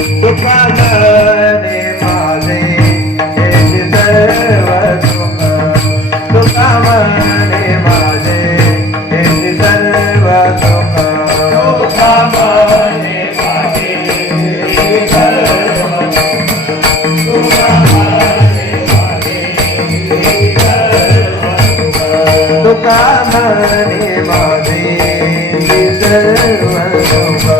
Come on, come on.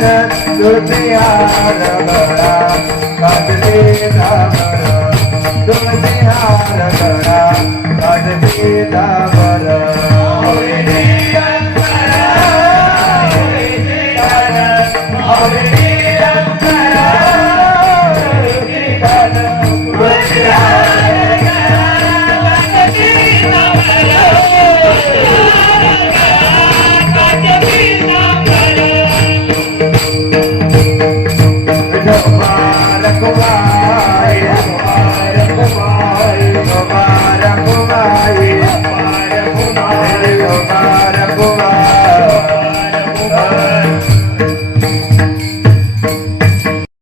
मन तुझ्या रगडा काढले दाबडा तुझ्या रगडा काढले दाबडा मुबारक मुबारक मुबारक